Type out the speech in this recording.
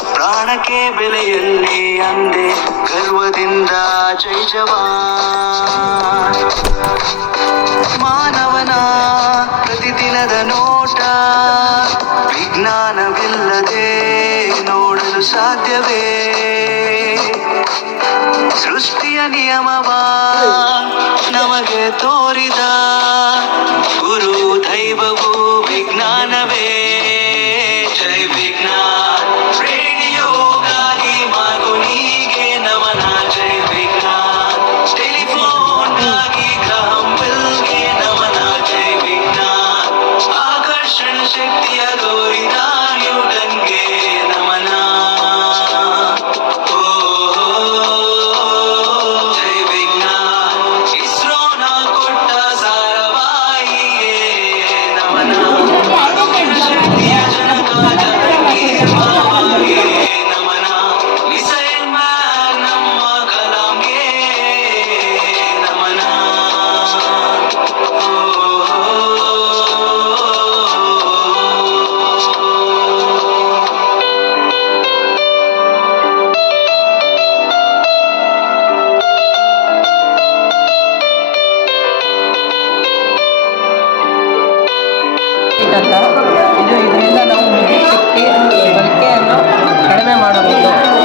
ಪ್ರಾಣಕ್ಕೆ ಬೆಲೆಯಲ್ಲಿ ಅಂದೆ ಗರ್ವದಿಂದ ಜೈ ಜವಾನ್. ಮಾನವನ ಪ್ರತಿದಿನದ ನೋಟ ವಿಜ್ಞಾನವಿಲ್ಲದೆ ನೋಡಲು ಸಾಧ್ಯವೇ? ಸೃಷ್ಟಿಯ ನಿಯಮವ ನಮಗೆ ತೋರಿದ ಗುರು ದೈವವು ವಿಜ್ಞಾನವೇ. ಜೈ ವಿಜ್ಞಾನ್. ರೇಡಿಯೋಗಾಗಿ ಮಾಗುನಿಗೆ ನಮನ. ಜೈ ವಿಜ್ಞಾನ್. ಟೆಲಿಫೋನ್ಗಾಗಿ ಗ್ರಹಂ ಬೆಲ್ಗೆ ನಮನ. ಜೈ ವಿಜ್ಞಾನ್. ಆಕರ್ಷಣ ಶಕ್ತಿಯ ತೋರಿದ ನ್ಯೂಟನ್ಗೆ ನಮನ. ಜೈ ವಿಜ್ಞಾನ್. ಇಸ್ರೋನ ಕೊಟ್ಟ ಸಾರವಾಯಿಗೆ ನಮನ. ಶಕ್ತಿಯ ಜನಕ ಜಗನ್ಗೆ ನಮನ. ಮಿಸೈಲ್ ಮ್ಯಾನ್ ನಮ್ಮ ಕಲಾಂಗೆ ನಮನ. ಇದರಿಂದ ನಾವು ವಿದ್ಯುತ್ ಶಕ್ತಿ ಬಳಕೆಯನ್ನು ಕಡಿಮೆ ಮಾಡಬಹುದು.